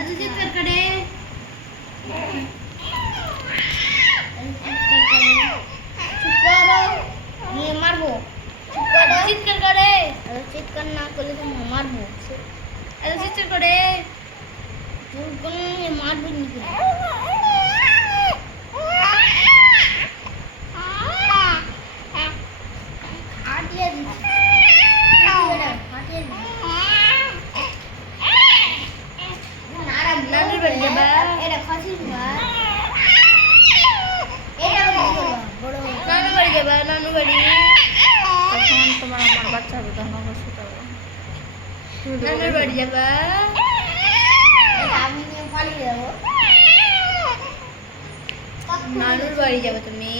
এত চিৎকার করে মারবো। চিৎকার করে চিৎকার না করলে তো মারবো। এত চিৎকার করে মারবো নাকি? নানুর বাড়ি যাবা? নানুর বাড়ি যাবা? নানুর বাড়ি তখন তোমার আমার বাচ্চা হবে তখন অবশ্যই করবো। নানুর বাড়ি যাবা? আমি পালিয়ে যাবো। নানুর বাড়ি যাবো তুমি?